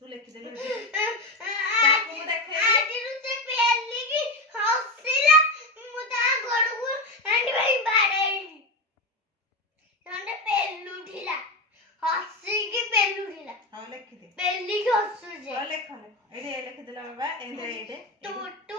तू लिखिदेलु ताकू देखे आज से पहले की हौसला मुदा गोड़ू एंड भाई बाड़ेई नंदे पेलू ढिला हौसी की पेलू ढिला हां लिखिदे पेली की हौसू जे हां लिख एडे लिखिदेला बाबा एंदे एडे टू